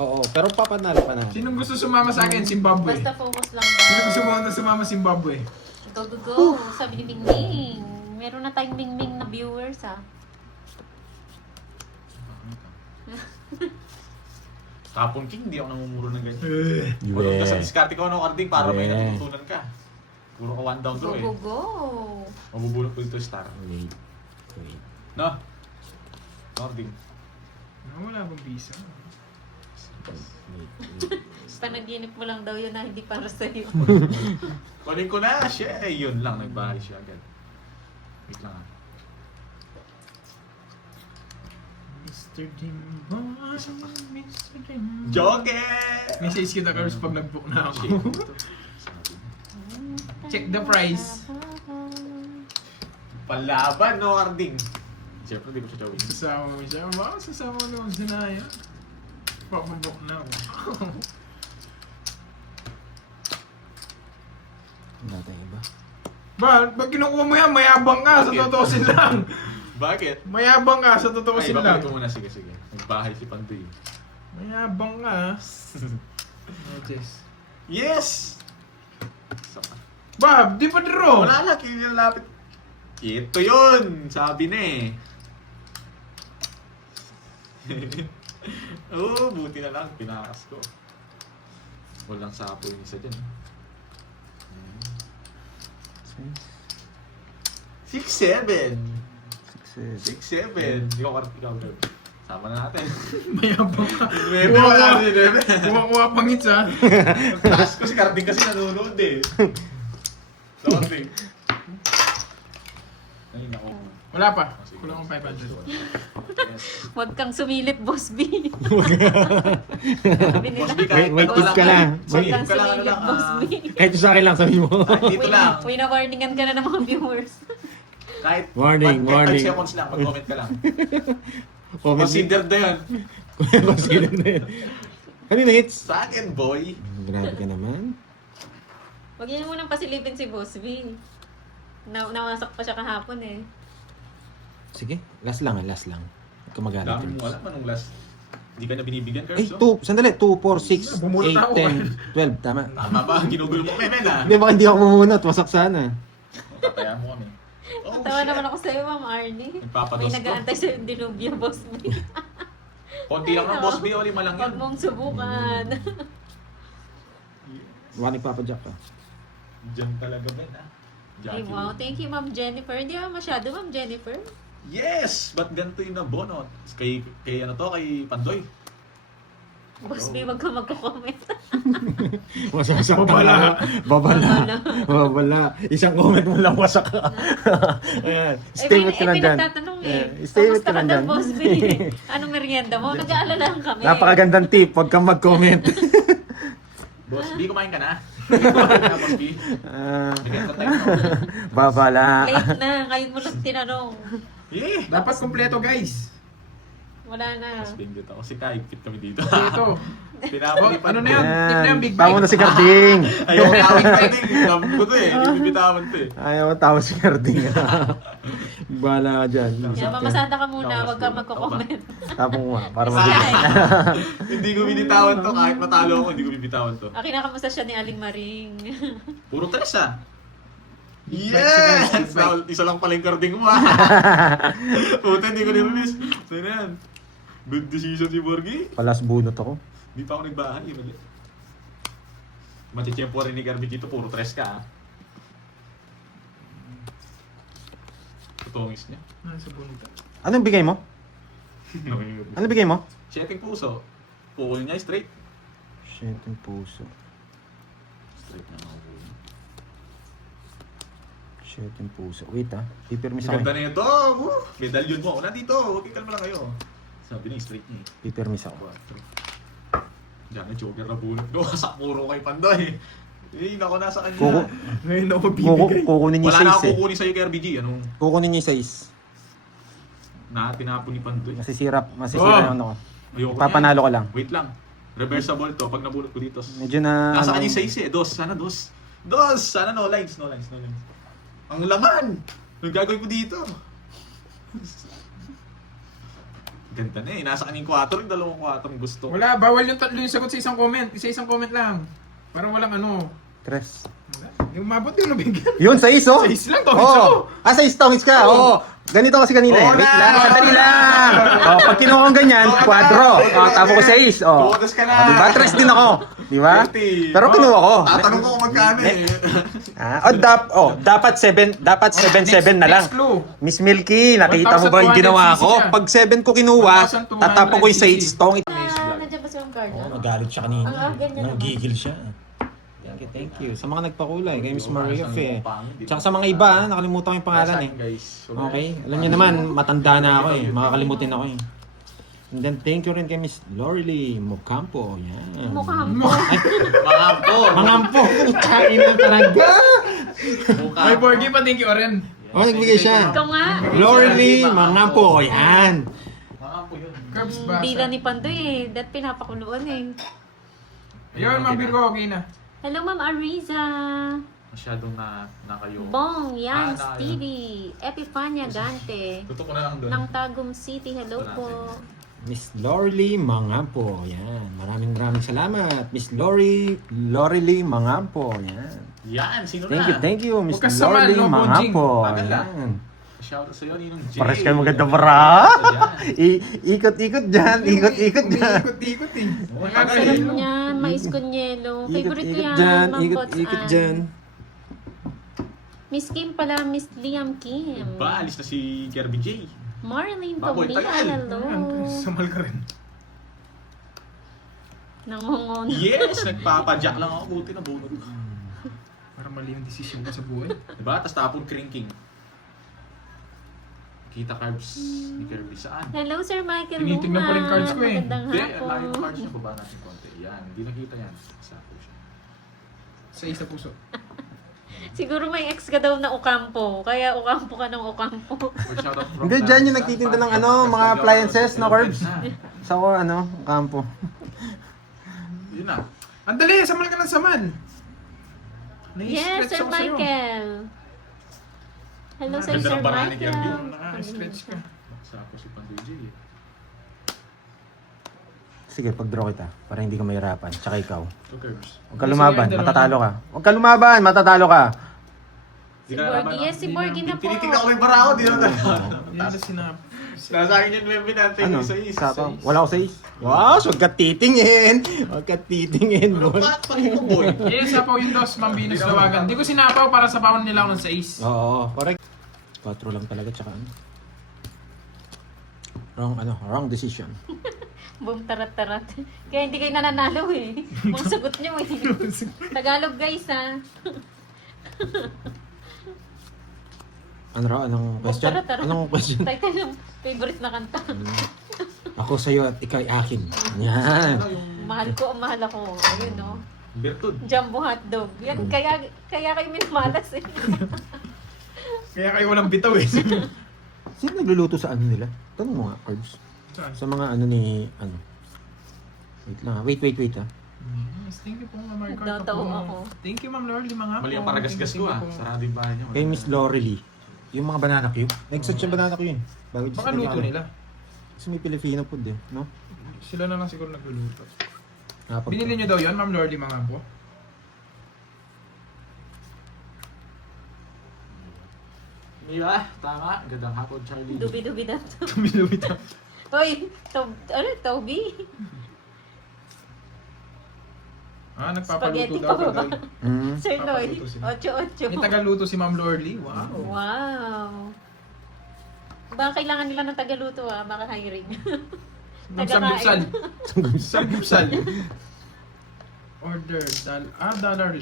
Oo, pero papanalo pa natin. Sinong gusto sumama sa akin? Zimbabwe. Basta focus lang daw. Sino gusto mo na sumama Zimbabwe? Go, go, go. Sabi ni Bingbing. Meron na tayong Bingbing na viewers, ah. Tapon King, hindi ako namumuro ng ganyan. Yeah. Huwag ka sa diskarte ko ano, Carding, para may natutunan ka. Puro ka one down Go, draw eh. go, go. Mabubulot ko dito star. Wait. No? Carding. Wala bang visa? Panaginip mo lang daw yun na hindi para sa'yo. Kunin ko na siya. Eh, yun lang, nagbahay siya agad. Wait lang ah. Mr. Dimon, Mr. Dimon. Joke! Message kita, Carbs, pag nag-book na ako. Shit. Sabi. Check the price. Palaban, no, Carding? Siyempre, hindi ko siya gawin. Sasama mo siya. Baka sasama mo naman si Naya. Pag-book na ako. Wala tayong iba. Ba't kinukuha mo yan? Mayabang ka, sa Bakit? tutusin lang. Bakit? Mayabang ka, sa Ay, tutusin lang. babalik ko muna. Sige, sige. Nagbahay si Pandoy. Mayabang ka. Notice. Yes! Saka. Bob, di pa draw. Wala lang, kinilapit. Ito yun! Sabi na eh. Oo, buti na lang. Pinakas ko. Walang sapo yung isa dyan. 6-7! 6-7! Ikaw, ikaw, sama na natin. Mayabang ka. Nuebe ako sa atin, nuebe. Kuha pangits ha. Taas ko si Carding kasi nanonood eh. So, Carding. Ayun ako. Wala pa. Kulang akong 500. Yes. Huwag kang sumilip, Boss B. Sabi nila. Boss B, kahit Wait, ano tip lang ka lang. Huwag Sige, kang ka lang, ano sumilip, lang, Boss B. Kahit sa akin lang sabi mo. Kahit dito lang. Wina-warningan ka na ng mga viewers. Kahit Warning, 5 warning. seconds lang, mag-comment ka lang. Comment Consider na yan. Consider na yun. Kanina hits? Sa akin, boy. Grabe ka naman. Huwag niyo munang pasilipin si Boss B. Nawasak pa siya kahapon eh. Sige, last lang. Huwag ka magalit. Dami mo alam, anong last? Hindi ka na binibigyan, Ay, Curse? sandali. 2, 4, 6, Bumulot ako, 8, 10, 12. Tama. Tama ba? Ginugulo mo kami, ah. Hindi, baka hindi ako mamunot. Wasak sana. Tatayaan mo kami. Oh, Natawa shit. naman ako sa'yo, Ma'am Arnie. Nagpapados May ko. nag-aantay sa'yo yung dinubyo, Boss B. Konti lang ng boss B, o lima lang yan. Huwag mong subukan. Baka nagpapadyak ka. Diyan talaga, Ben, ah. Ay, Jackie. wow. Thank you, Ma'am Jennifer. Hindi ba masyado, Ma'am Jennifer? Yes! Ba't ganito yung nabonot? Kay ano to, kay Pandoy. Boss B, wag ka magko-comment. Wasak Babala. Babala. Isang comment mo lang wasak ka. Ayan. Stay with ka lang dyan. pinagtatanong eh. Ayan, stay with Kamusta ka lang dyan. Boss B? Anong merienda mo? Nag-aalala lang kami. Napakagandang tip. Huwag kang mag-comment. Boss B, kumain ka na? Kumain ka na, Boss B? Bigyan ko tayo. Babala. Late na. Ngayon mo lang tinanong. Yeah! Dapat kompleto guys. Wala na. Mas binggit ako. Si Kai, fit kami dito. Ito. Pinapalipan Ano na yan? Tip na yan, big Tama bite. na si Carding. Ayaw ko tawag pa din. Sabi ko to eh. Hindi ko bibitawan to eh. Ayaw mo tama si Carding. Bala ka dyan. Kaya mamasada ka muna. Wag ka magko-comment. Tapong mo para Si mag- Ay. Hindi ko binitawan to. Kahit matalo ako, hindi ko bibitawan to. Akin na kamusta siya ni Aling Maring. Puro tres ah. Big Yes! bite, big bite. Isa lang pala yung carding mo ah. Puta, hindi ko nirelease. So yan. Good decision si Borgie. Palas bunot ako. Hindi pa ako nagbahay. Mali. Matichempo rin ni Garbage dito. Puro tres ka ah. Tutungis niya. Sa bunta. Anong bigay mo? Ano bigay mo? Setting puso. Pukul niya straight. Shit, yung puso. Straight na makukuha. Shit, yung puso. Wait Pipirmis Ang ganda ako. na ito. Medalyon mo. Nandito. Okay, kalma lang kayo. Sabi niya straight niya eh. Pipirmis ako. 4. Diyan na joker na bulot ko. Sa puro kay Panday. Eh, nako nasa kanya. Kuku- Ngayon ako bibigay. Kukunin niyo Wala na ako 6 kukunin sa'yo kay RBG. Anong Kukunin niyo 6. tinapon ni Pandoy? Masisira Oh! yung ano ko. Ayoko Papanalo ka lang. Wait lang. Reversible to. Pag nabulot ko dito. Medyo na... Nasa kanya 6 eh. Dos. Sana dos. Dos! Sana no lines. No lines. No lines. Ang laman! Ang gagawin ko dito? Ganda na eh. Nasa kaning 4, yung dalawang 4 gusto. Wala, bawal yung tatlo yung sagot sa isang comment. Isa-isang comment lang. Parang walang ano. Tres. Wala. Yung mabot yung nabigyan. Yun, 6 oh. 6 lang, tongits ako. Sa 6 tongits ka. Oo. Ganito kasi kanina eh. Oo Wait na. lang, sandali lang. Pag kinuha kong ganyan, 4. Tapo ko 6. Tuwadas ka na. Diba? 3 din ako. Diba? 30. Pero kinuha ko. Tatanong ko kung magkano eh. Dapat 7 na lang. Next clue. Miss Milky, nakita mo ba yung ginawa ko? Pag 7 ko kinuha, 1,200 tatapon ko yung 6 tongits. Nandiyan ba si Ma'am Carla? Nagalit siya kanina. ganyan naman. Nagigil siya. Thank you. Sa mga nagpakulay, kay Miss Maria Fe. Tsaka sa mga iba, nakalimutan ko yung pangalan eh. Guys. Okay? Alam niyo naman, matanda na ako eh. Makakalimutin ako eh. And then thank you rin kay Miss Lorely Mocampo. Yan. Mukhang mo. Mangampo. Mangampo! Kain na talaga! May Borgie pa, thank you rin. Oh, nagbigay siya. Ikaw nga. Lorely Mangampo. Yan. Mangampo yun. Curbs ba? Dila ni Pandoy eh. Dat pinapakuluan eh. Ayun, Ma'am Virgo, okay na. Hello, Ma'am Ariza. Masyadong na kayo. Bong, Yan, na- Stevie, Epifania Gante. Tutok ko na lang doon. Ng Tagum City, hello po. Miss Lorely Mangampo. Yan. Maraming salamat. Miss Lorely Mangampo. Yan. Yan, sino na? Thank you, Miss Huwag ka sama, Lorely no, Bonjing. Mangampo. Maganda. Yan. Shoutout sa'yo, Ninong J. Pares kayo maganda para. Ikot-ikot dyan. Ikot-ikot dyan. Ikot-ikot eh. Ang sarap niyan, mais con yelo. Favorite ko yan, Ma'am Ikot-ikot Bots dyan. Ann. Miss Kim pala, Miss Liam Kim. Ba, alis na si Kirby J. Marlene Baboy, Tobia, tagal. hello. Sumal ka rin. Nangungon. Yes! Nagpapadyak lang ako. Buti na bunod. Parang mali yung desisyon ko sa buhay. Diba? Tapos tapon crinking. Kita carbs ni Kirby saan? Hello, Sir Michael Tinitignan ko rin cards ko eh. Magandang Hindi, layo yung hapon. cards niya. Baba natin konti. Yan, hindi nakita yan. Sakto siya. Sa isa puso. Siguro may ex ka daw na Ocampo. Kaya Ocampo ka ng Ocampo. Shoutout from Hindi, dyan yung nagtitinda ng mga appliances, no, Curbs? Na. Sa kampo. Yun na. Andali, samal ka ng samal. Yes, Nai-stretch Sir ako sa'yo. Michael. Hello, Ganda Sir ng banana ni Michael. Kirby. Naka-stretch ka. Sakto si Pandoy J. Sige, pag-draw kita. Para hindi ka mahirapan. Tsaka ikaw. So, Curbs. Huwag ka lumaban, matatalo ka. Huwag ka lumaban, matatalo ka. Si Borgie. Yes, si Borgie na po. Tinitignan ko yung barako. Di na Yan na sinap. Nasa akin yun, may binantay Ano? ko sa is. Sapaw? Wala ko sa is. Wow, huwag ka titingin. Huwag ka titingin. Ano ba? Pati ko, boy. Yes, sapaw yung dos, Ma'am Venus Lawagan. Di ko sinapaw para sapawan nila ako ng 6. Oo, correct. 4 lang talaga, tsaka wrong decision. Boom, tarat-tarat. Kaya hindi kayo nananalo eh. Mga sagot niyo eh. Tagalog guys ha. Anong question? Tarat-tarat. Anong question? Title ng favorite na kanta. Ako sa'yo at ikaw ay akin. Yan. Mahal ko ang mahal ako. Ayun no. Bertud. Jumbo hotdog. Yan, kaya kayo minamalas eh. Kaya kayo walang bitaw eh. Sino nagluluto sa ano nila? Tanong mo nga, Curbs. Saan? Sa mga Wait lang ha. Wait ha. Yes, thank you po, Ma'am Marco. Nagtatawa ako. Thank you, Ma'am Lorly, mga Mali ang paragasgas ko ah. Sarado yung bahay niya. Kay Miss Lorely. Yung mga banana cue. Nag-search yung banana cue yun. Bago Baka luto nila. Kasi may Filipino food eh. No? Sila na lang siguro nagluluto. Nakapag- Binili niyo daw yan, Ma'am Lorly, mga po? Yeah, tama. Gandang hapon, Charlie. Dubi-dubi na to. Tumilawit ako. Hoy, Toby? Nagpapaluto Spaghetti daw. pa ba? Daw. Sir Lloyd, Papaluto sila. 8-8. May tagaluto si Ma'am Lorly. Wow. Wow. Baka kailangan nila ng tagaluto baka hiring. Ng samgipsal. Samgipsal. Order. Dollar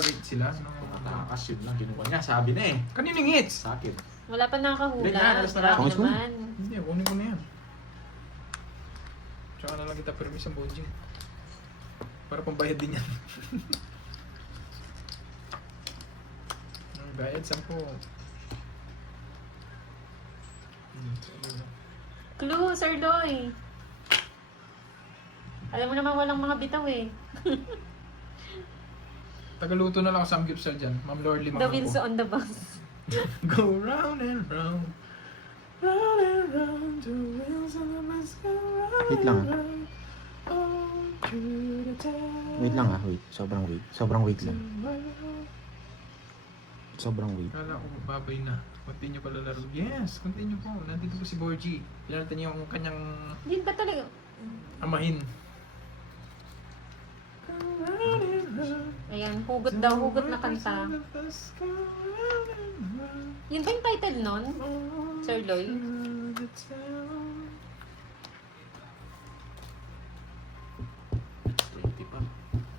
rate sila. No. Nakakasim lang. Kinuha niya. Sabi na eh. Kaninong hits? Sa akin. Wala pa nakahula. Hindi nga, alas na Grabe lang. naman. Hindi, kunin ko na yan. Tsaka na lang kita permis ang Bonjing. Para pambayad din yan. Ang bayad, 10. Clue, Sir Loy. Alam mo naman walang mga bitaw eh. Tagaluto na lang ang samgipsal dyan. Ma'am Lorly, The mga wheels po. on the bus. Go round and round. Wait lang ah. Wait lang ah, wait. Sobrang wait. Sobrang wait lang. Sobrang wait. Kala ko babay na. Continue pala laro. Yes, continue po. Nandito po si Borgie. Pinalitan niya yung kanyang Hindi ba talaga? amahin. Ayan, hugot daw, hugot na kanta. Yun ba yung title nun? Sir Loy?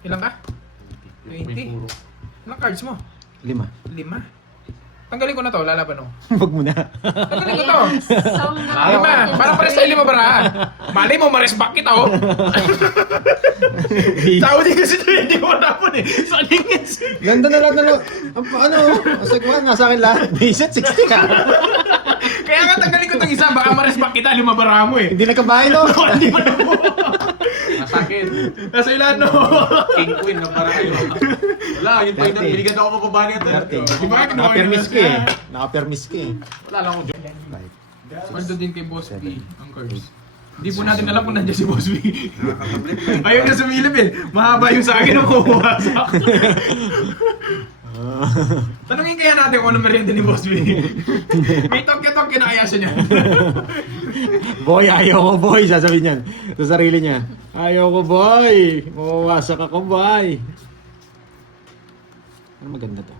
Ilan ka? 20. Ilang cards mo? 5. 5. Tanggalin ko na to, lalaban mo. Wag mo na. Tanggalin ko to. Song na. 5. Parang pares tayo 5 bara. Mali mo, maresbak kita oh. Saudi kasi ito, hindi ko manapon eh. Sa lingis. Ganda na lahat na lang. Ano? Asag mo, nasa akin lahat. Basic 60 ka. Kaya nga tanggalin ko itong isa, baka maresbak kita, 5 bara mo eh. Hindi na kabahay no? Hindi mo na po. Nasa akin. Nasa ilan no? King Queen na para kayo. Wala, yun pa yun. Dati. Binigyan ako mababa niya Dati. Di ba, kinuha Nakapermis yun ka na eh. siya? Nakapermis ka eh. Wala lang akong joke. Right. Sweldo din kay Boss B, ang curves. Hindi po natin alam kung nandiyan si Boss B. Ayaw na sumilip eh. Mahaba yung sa akin ang kumawasak. Tanungin kaya natin kung ano merienda ni Boss B. May tokyo-tokyo na kaya siya niya. Boy, ayaw ko boy. Sasabihin niyan. Sa sarili niya. Ayaw ko boy. Mawawasak ako boy. Ano maganda to?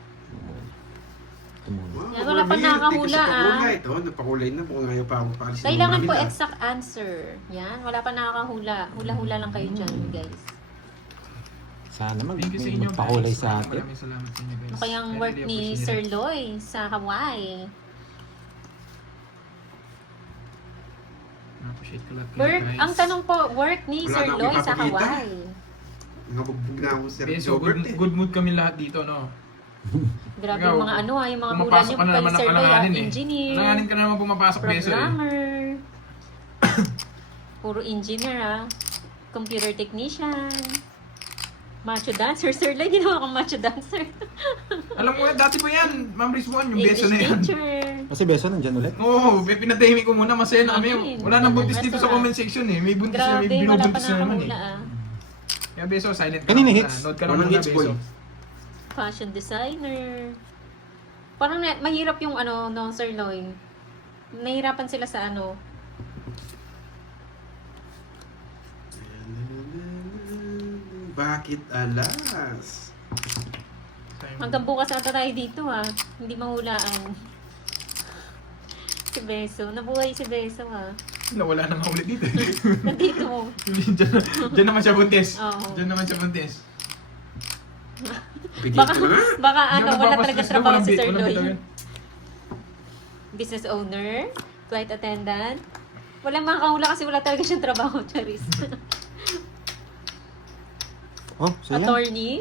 Ito muna. Yan, wala pa nakakahula, ah. Ito, napakulay na. Kung ayaw pa ako paalisin. Kailangan po exact answer. Yan, wala pa nakakahula. Hula-hula lang kayo dyan, guys. Sana Thank you sa inyo, magpakulay guys. sa atin. Maraming salamat sa inyo, guys. Ano kayang I work really ni appreciate Sir it. Loy sa Hawaii? Na-appreciate ko lahat kayo, Work, guys. ang tanong po, work ni Wala Sir na akong Loy sa ipapakita. Hawaii. Nabubog na ako Sir Beso, Jobert good, eh. good mood kami lahat dito, no? Grabe Ikaw, yung mga ano yung mga hula Pumapasok niyo ka na kay naman ng Sir Loy, alanganin eh. engineer, Alanganin ka na naman pumapasok, Beso eh. programmer, puro engineer computer technician, macho dancer. Sir Loy, ginawa kong macho dancer. Alam mo, dati pa yan, Ma'am Rizwan, yung English Beso na yan. teacher. Kasi beso nandyan ulit. Oo, pinatahimik ko muna, masaya na kami. Amin. Wala nang buntis dito sa Restaurant. comment section eh. May buntis na, Grabe, may wala pa binubuntis na naman eh. nakakahula Kaya Beso, silent ka Kanina na muna. hits? Note ka na Walang muna, hits, boy. Beso. Fashion designer. Parang mahirap yung ano, no, Sir Loy. Nahirapan sila sa ano. Bakit alas? Hanggang bukas ata tayo dito Hindi mahulaan. Si Beso. Nabuhay si Beso Nawala na nga ulit dito eh. Nandito. Diyan naman siya buntis. Oo. Diyan naman siya buntis. Bigyan Baka, ka na nga. baka Hindi ano, ako wala nagpapastress talaga doon, trabaho walang si bit- Sir walang Loy. bitaw yan. Business owner, flight attendant. Walang makakahula kasi wala talaga siyang trabaho, Charis. Oh, sila. Attorney.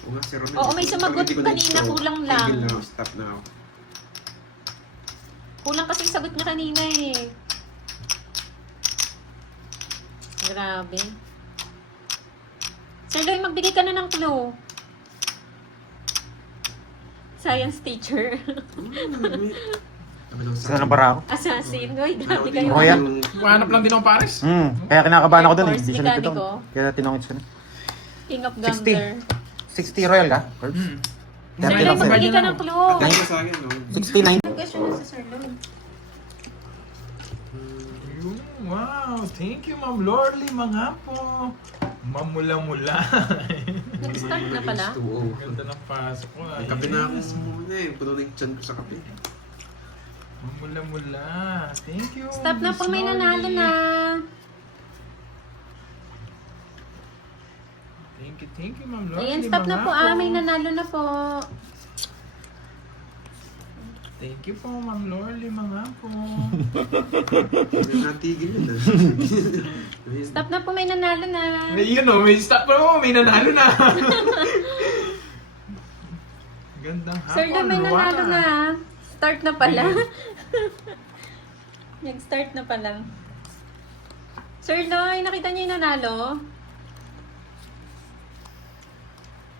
Oo nga, Sir Romel. Oo, may sumagot Hindi ko kanina, na-explore. kulang lang. Tigil na ako, stop na ako. Kulang kasi yung sagot niya kanina eh. Grabe. Sir Loy, magbigay ka na ng clue. Science teacher. Saan na bara ako? Assassin. Uy, grabe kayo. Roya? Mahanap lang din ako Paris. Kaya kinakabahan ako doon eh. Horse Hindi siya nagpitong. mekaniko. Kaya tinongit siya na. King of 60. Gambler. 60 royal ka? Hmm. Sir Loy, magbigay ka ng clue. Patay ka sa akin, no? 69. Question na sa Sir Loy. Wow, thank you Ma'am Lorly Mangapo. Mamula-mula. Nag-start na pala. Oo. Ganda ng pasok ko. May kape na ako muna eh. Puno na yung tiyan ko sa kape. Mamula-mula. Thank you. Stop na Miss po, may Lorly. nanalo na. Thank you Ma'am Lorly Ayan, stop na po Mangapo. may nanalo na po. Thank you po Ma'am Lorly Mangapo. Hindi natigil yun ah. Stop na po, may nanalo na. May yun o, may stop na mo, may nanalo na. Gandang hapon. Sir Loy, may nanalo na. Start na pala. Nag-start na pala. Sir Loy, nakita niyo yung nanalo?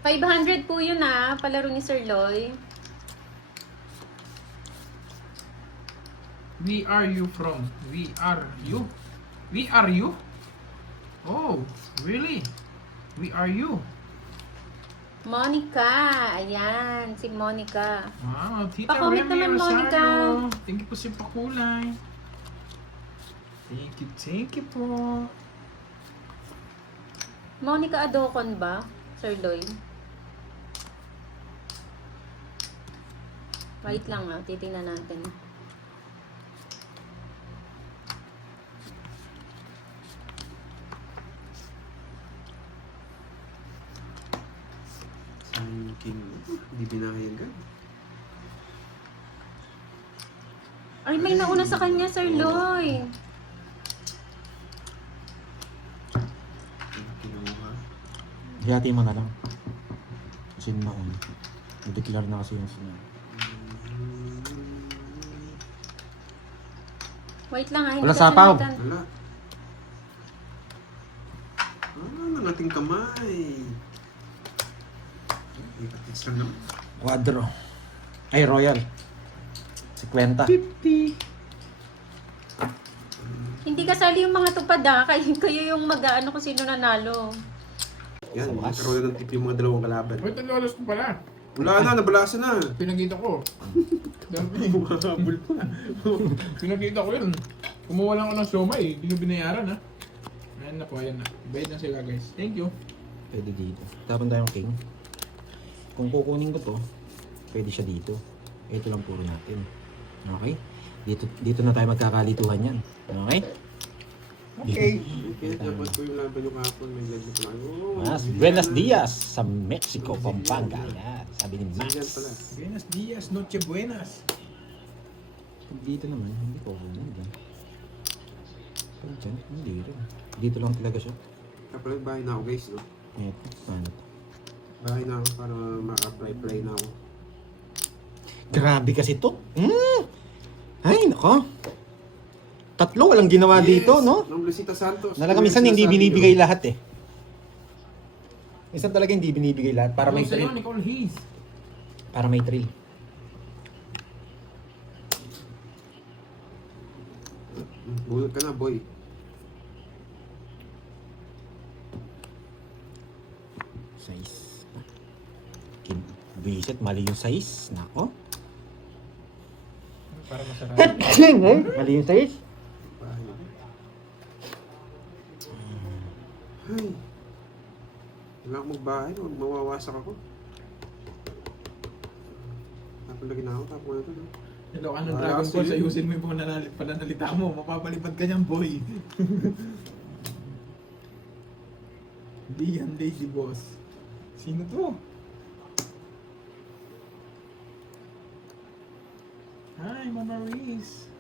500 po yun palaro ni Sir Loy. We are you from? We are you? We are you? Oh, really? We are you? Monica. Ayan, si Monica. Wow, Tita Pa-comment Remy naman, Monica. Rosario. Thank you po sa pakulay. Thank you po. Monica Adocon ba, Sir Lloyd? Wait lang titingnan natin. Sayang king. Hindi binahayagan. Ay, may nauna sa kanya, Sir Lloyd. Kinuha. Hiyati mo na lang. Kasi nauna. I-declare na kasi yung sinabi. Wait lang hindi Wala kasi sapaw. natin- Wala. Ng ating kamay. Ipatits lang naman. Quadro. Ay, Royal. 50. 50. Hindi kasali yung mga tupad kayo yung mag-ano kung sino nanalo. Yan, Sa wakas. nagkaroon ng tip yung mga dalawang kalaban. Wait, ang lolos ko pala. Wala na, nabalasan na. Pinakita ko. Dami. Habol pa. Pinakita ko yun. Kumuha lang ako ng siomay. Hindi nyo binayaran ha. Ayan na po, ayan na. Bayad na sila guys. Thank you. Pwede dito. Tapon tayong king. Kung kukunin ko to, pwede siya dito. Ito lang puro natin. Okay? Dito na tayo magkakalituhan yan. Okay? Okay. Kaya dapat ko yung laban yung hapon. May lag na pala. Oh, Mas Buenos Dias sa Mexico, Pampanga. Yan. Sabi ni Max. Yan pala. Buenos dias, noche buenas. Pag dito naman, hindi ko kunin dyan. Pag dyan, hindi rin. Dito lang talaga siya. Kapag bahay na ako guys, no? Ito, ano to? Bahay na ako para maka-apply na ako. Grabe kasi to. Ay, nako. Tatlo walang ginawa dito, no? Nung Lucita Santos. Nalaga minsan hindi binibigay lahat eh. Minsan talaga hindi binibigay lahat para may Hello sa'yo, thrill. Nicole Hayes. Para may thrill. Bulot ka na, boy. Size. Visit, mali yung size. Nako. Para masarap. Mali yung size. Bahay na. Ay. Wala akong magbahay, mawawasak ako. Tapos lagi na ako, tapos na ito, no? Hello ka ng Ah, Dragon Ball, sige. ayusin mo yung pananalita mo. Mapapalipad ka niyan, boy. Hindi yan, Lady Boss. Sino to? Hi, Mama Reese.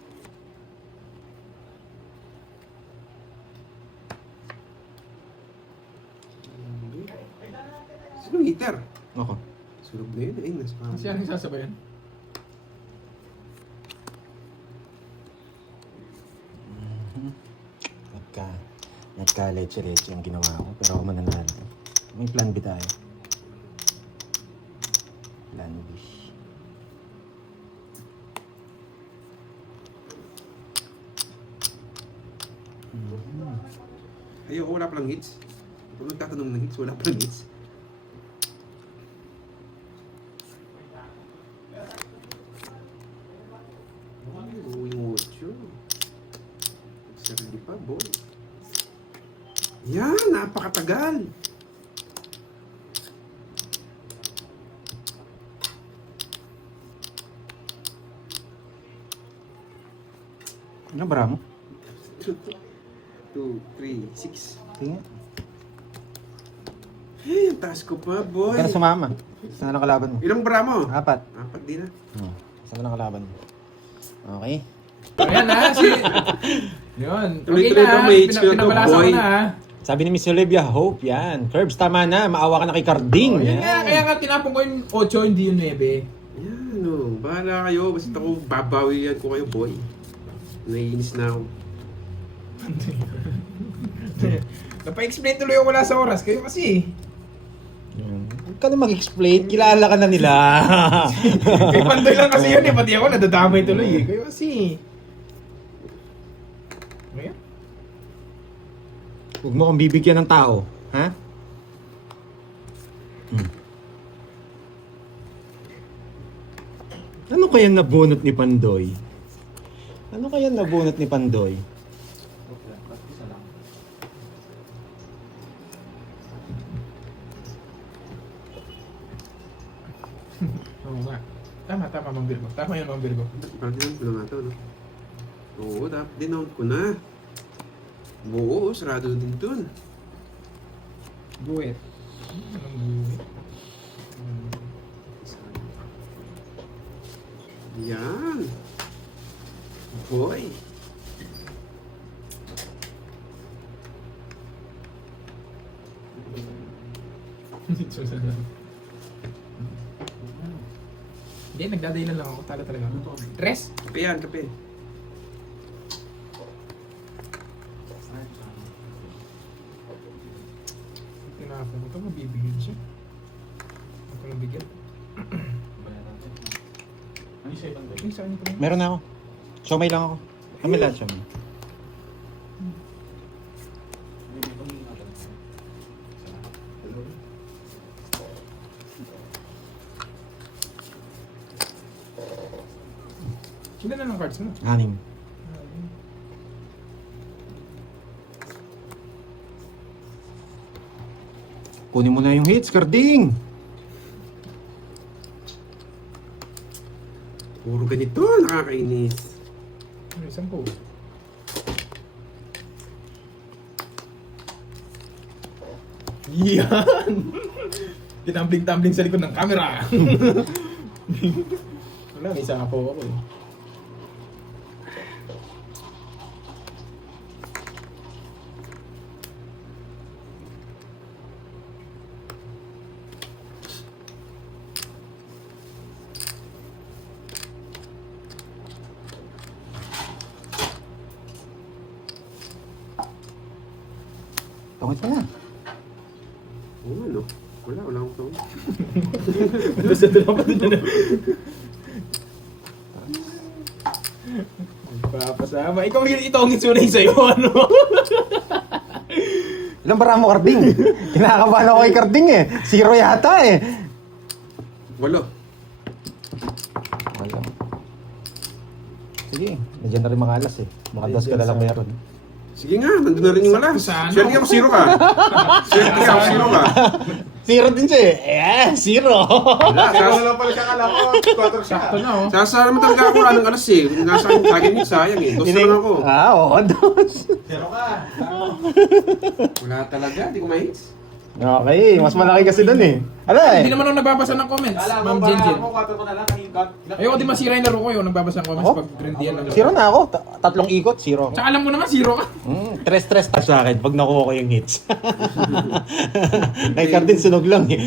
Sino heater? Ako. Sunog na yun, ay, nasa Kasi anong sasabayan? Nagka-leche-leche ang ginawa ko. Pero ako mananalo. May plan B tayo. Plan B. Ayoko, wala palang hits. Kung nagtatanong ng hits, wala palang hits. Uy, mucho. Sarili pa, boy. Yan, napakatagal. Ano bara mo? 2, 3, 6. Tingnan. Hey, ang taas ko pa, boy. Kaya sumama. Saan na kalaban mo? Ilang bra mo? 4. 4 din na. Saan na kalaban mo? Okay. Ayan na, si... Yun. Tuloy-tuloy Okay ba, na, may HQ to, pinabalasa ko boy? na ha. Sabi ni Miss Olivia, hope yan. Curbs, tama na. Maawa ka na kay Carding. Yun nga, kaya nga tinapon ko yung 8, hindi yung 9. Yan, oh. Bahala kayo. Basta ako, babawian ko kayo, boy. Naiinis na ako. Napa-explain tuloy ako wala sa oras. Kayo kasi. Huwag ka na mag-explain. Kilala ka na nila. Kay Pandoy lang kasi yun eh. Pati ako nadadamay tuloy eh. Kayo kasi. Huwag mo akong bibigyan ng tao. Ha? Ano kaya nabunot ni Pandoy? Ano kaya nabunot ni Pandoy? Oo nga. Tama, Mang Virgo. Tama yun, Mang Virgo. Parang dinan ko na nga ito, no? Oo, dapat dinown ko na. Oo, sarado din dun. Buwet. Anong buwet? Yan. Boy. Hindi, nagdadahilan lang ako. Talo talaga. Tres? Kape yan, kape. Tinapon ko ito, mabibigyan siya. Ako lang bigyan. Ano yung sa'yo, Pandoy? Ay, saan ito? Meron na ako. Siomay lang ako. Kami lahat siomay. Ilan na ng cards mo? 6. Kunin mo na yung hits, Karding! Puro ganito, nakakainis. Ano, 10. Yan! Tinambling-tambling sa likod ng camera. Wala, may isa po ako eh. Tungit ka na. Oo, ano? Wala akong tawag. Basta doon ako din na. Magpapasama. Ikaw ang itsunay sa'yo, ano? Ilang bara mo, Karding? Kinakabahan ako kay Karding eh. 0 yata eh. 8. Wala. Sige, nandiyan na rin mga alas eh. Mga dos ka na lang meron. Sige nga, nandun na rin yung wala. Sana. Swerte ka, 0 ka. Swerte ka, 0 ka. 0 din siya eh. Eh, 0. Wala, Ano lang pala siya kala ko, 4 siya. Sakto na, oh. sasara mo talaga ako ng alas eh. Nasa akin yung sayang eh. 2 lang ako. Ah, oo, 2. Pero ka. Wala talaga, di ko ma-hits. Okay, mas malaki kasi dun eh. Ano Hindi eh? naman ako nagbabasa ng comments, Kala Ma'am mo, Jenjen. ako 4 ko na lang. Ayoko din masira yung laro ko yun, nagbabasa ng comments Ako? pag grindian lang. 0 na ako. 3 ikot, 0. Tsaka alam mo naman, 0 ka. Tres sa akin pag nakuha ko yung hits. Kay Karding sunog lang eh.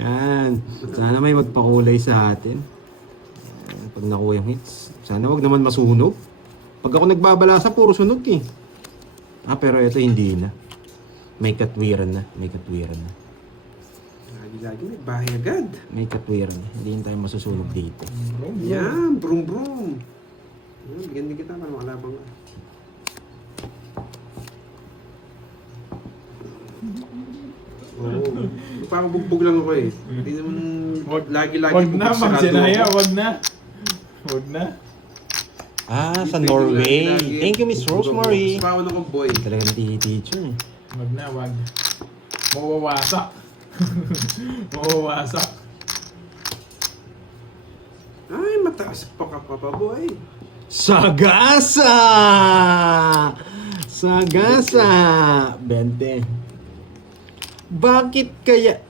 Yan. Sana may magpakulay sa atin. Pag nakuha yung hits. Sana wag naman masunog. Pag ako nagbabalasa, puro sunog eh. Ah, pero ito hindi na. May katwiran na. May katwiran na. Lagi may bahay agad. May katwiran na. Hindi tayo masusunog dito. Yan, brum brum. Yan, bigyan din kita para makalabang ka. Oo. Papabugbog lang ako eh. Hindi naman lagi-lagi Wag na, bubog Ma'am sarado Jenaya, ako. wag na. Wag na. Ah, sa Hindi Norway. lagi-lagi Thank you, Miss bubog ako. Rosemary. Mas paano ako, boy. Talagang teacher eh. Wag na, wag. Mawawasak. Mawawasak. Ay, mataas pa ka pa, boy. Sagasa! Sagasa! 20. Bakit kaya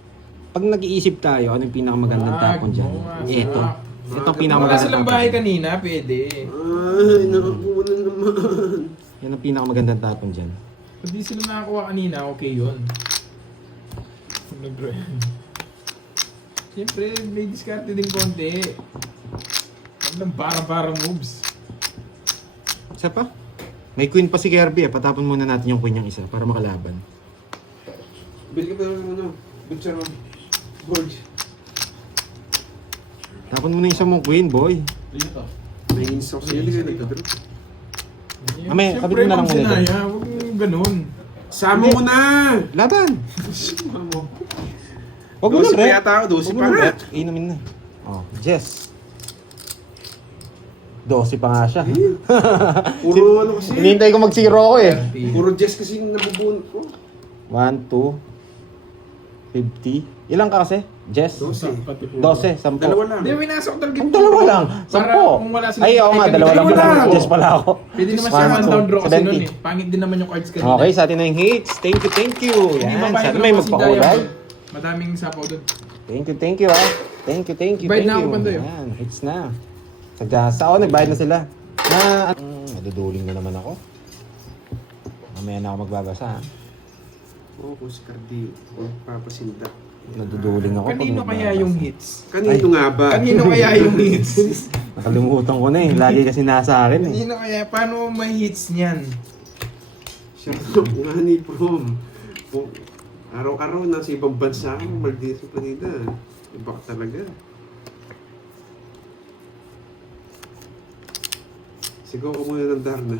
pag nag-iisip tayo, anong pinakamagandang tapon dyan? Ito. Ito ang Wala pinakamagandang silang tapon. bahay kanina, pwede. Ay, nakakuha na naman. Yan ang pinakamagandang tapon dyan. Kung di sila nakakuha kanina, okay yun. Siyempre, may diskarte din konti. Huwag lang para moves. Isa pa? May queen pa si Kirby eh. Patapon muna natin yung queen yung isa para makalaban. Bili ka pa ng ano, butcher of gold. Tapon mo na yung isa mong queen, boy. May insox sa'yo, hindi ka nagdadrop. Mamaya, Siyempre, kabit mo na lang Ma'am muna Jenaya, huwag mong ganun. Sama mo na! Laban! Sama mo. Huwag mo 12 na, pa Rep. yata ako, 12 Huwag mo pa na, nga. Rep. Inumin na. Oh, Jess. 12 pa nga siya. Puro ano kasi. Hinihintay ko mag-zero ako eh. Puro Jess kasi yung nabubun ko. 1, 2, 50. Ilang ka kasi? Jess? 12. 12, 10. Dalawa lang. Hindi, may nasa ko talaga. Ang dalawa lang. Para 10. kung wala sila. Ay, oo nga, dalawa lang dalawa pala. lang. Jess pala ako. Pwede naman 1, siya man down draw kasi 70. nun eh. Pangit din naman yung cards kanina. Okay, sa atin na yung hits. Thank you. Hindi Yan, babayad sana naman may si magpakulay. Diamond. Madaming sapaw doon. Thank you ah. Thank you. Bayad na ako, Pandoy. Yan, hits na. Sa ako, nagbayad na sila. Naduduling na naman ako. Mamaya na ako magbabasa. ha? Oo, kung si Cardi. Huwag papasinda. Naduduling ako. pag Kanino kaya magbabasa. yung hits? Kanino nga ba? Kanino kaya yung hits? Nakalimutan ko na eh. Lagi kasi nasa akin eh. Kanino kaya? Paano may hits niyan? Siya nga ni Prom. Araw-araw nasa ibang bansa ako. Maldives sa planeta. Iba ka talaga. Sigaw ko muna ng Darna.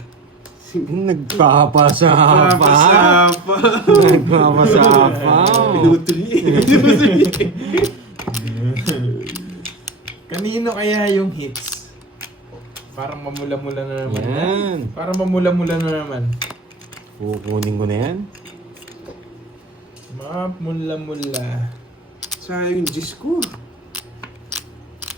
Nagpapasapa. Papasapa. Nagpapasapa. Pinutol niya. Kanino kaya yung hits? Parang mamula-mula na naman. Yan. Parang mamula-mula na naman. Kukunin ko na yan. Mamula-mula. Sayang yung Diyos ko.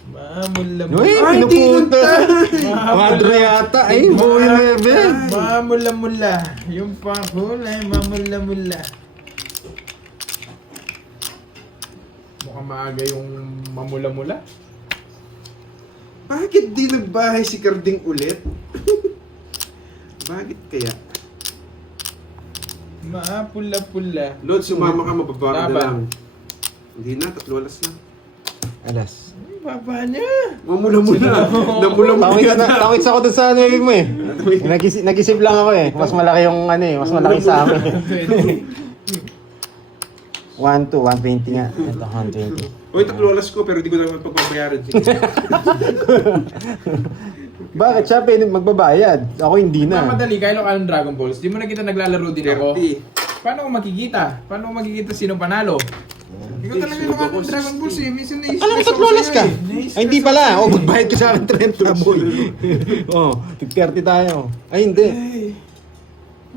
Mamula-mula. Uy, Ay, pinupunta. Mamula- Madre yata. Ay, boy, bebe. Mamula-mula. Yung pakulay, mamula-mula. Mukhang maaga yung mamula-mula. Bakit di nagbahay si Carding ulit? Bakit kaya? Mapula-pula. Lord, sumama ka, mababa ka na Laban. lang. Hindi na, 3 alas na. Alas. Ay, baba niya. Mamula-mula. Namula-mula na. Tawits ako dun sa ano ibig mo eh. Nag-isip lang ako eh. Mas malaki yung ano eh. Mas malaki sa amin. 1 to 120 nga. Ito, 120. Uy, 3 alas ko, pero di ko naman pagbabayaran. Bakit siya pwede magbabayad? Ako hindi na. Madali, kaya ka ng Dragon Balls. Di mo na kita naglalaro din ako. 30. Paano ko makikita? Paano ko makikita sino panalo? Ikaw talaga yung ng Dragon Balls eh. Minsan na-stress Alam ko, 3 alas ka. Ay, hindi pala. Oh, magbayad ka sa akin 30, boy. Oh, 30 tayo. Ay, hindi.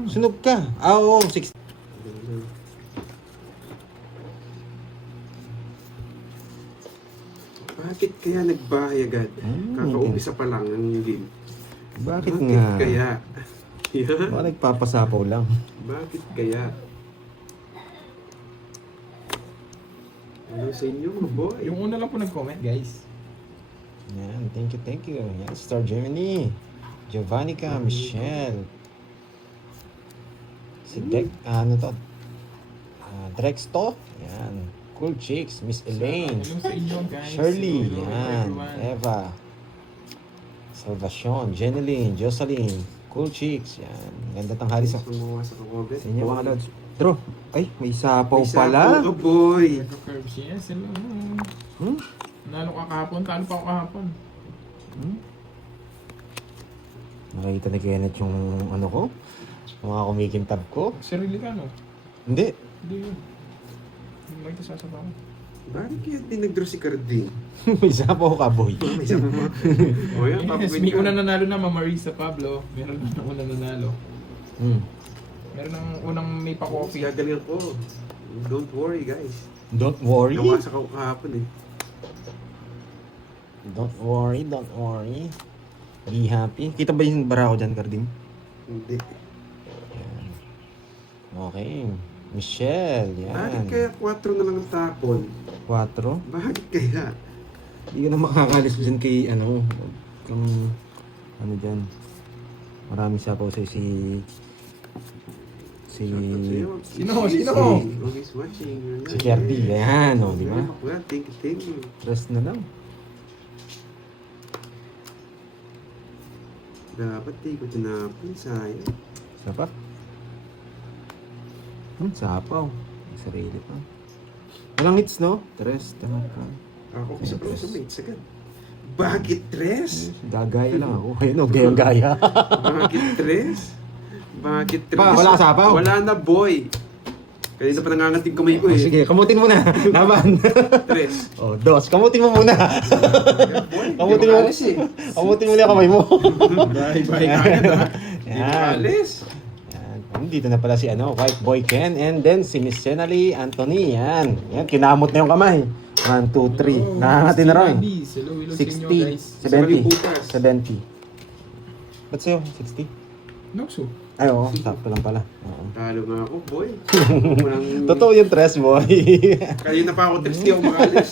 Sunog ka. Ah, oo, 60. Bakit kaya nagbahay agad? Kakaumpisa pa lang ang game. Bakit nga? Kaya? Yan. Baka nagpapasapaw lang. Bakit kaya? Ano sa inyo, mga boy? Yung una lang po nag-comment, guys. Yan, thank you. Yan, Star Germany. Giovannica, Michelle. Si ano to? Drexto. Yan. Cool Chicks, Miss Elaine. Hello sa inyo, guys. Shirley, Hello, yan. everyone. Eva. Salvacion, Jeneline, Jocelyn. Cool Chicks, yan. Ganda tanghali sa Sumuha sa comment. sa inyo mga lods. Bro, ay, may sapaw May pala. sapaw ka, boy. Nagka-curves, yes. Hello. Hmm? Nalo ka kahapon. Talo pa ako kahapon. Nakita ni Kenneth yung ano ko? Yung mga kumikintab ko? Sarili ka, no? Hindi. Hindi yun. Hindi mo ito sasabaw. Bakit kaya dinag-draw si Carding? May sapaw ka, boy. May sama. O yan, Yes, papagwin may ka. una nanalo na, Marisa Pablo. Meron na una nanalo. Hmm. Meron ng unang may pa-coffee. Gagalingan ko. Don't worry, guys. Don't worry. Nawasa ka kahapon eh. Don't worry. Be happy. Kita ba yung bara ko dyan, Carding? Hindi. Yan. Okay. Michelle, Bakit yan. kaya 4 na lang ang tapon? 4. Bakit kaya? Hindi ka na makakalis dyan kay ano. Kung ano dyan. Marami sapaw sa'yo si... Sino? Always watching. Si Kerdy. Ayan, o, di ba? Well, thank you. Rest na lang. Dapat di ko tinapin, sayang. Sapat. Sapaw. May sarili pa. Walang hits, no? Tres, tama. Ako isa pa sa mates agad. Bakit tres? Gagaya lang ako. Ayun, o, gayang-gaya. Bakit tres? Bakit tres? Wala ka sapaw? Wala na, boy. Kanina pa nangangating kamay ko Oh, eh. sige, kamutin mo na. Naman. Tres. Oh, dos. Kamutin mo muna. Kamutin mo. Alis eh. Kamutin mo na yung kamay mo. Bahay-bahay ka agad ha. Di mo Yan. alis. Yan. Dito na pala si White Boy Ken and then si Miss Senali Anthony. Yan. Yan, kinamot na yung kamay. 1, 2, 3. Nakangati na rin. 60, 70, 70. Ba't sa'yo? 60? Nokso. Ay, oo. Sakto lang pala. Oo. Talo nga ako, boy. Walang... Totoo yung tres, boy. Kanina pa ako, tres, di ako makalis.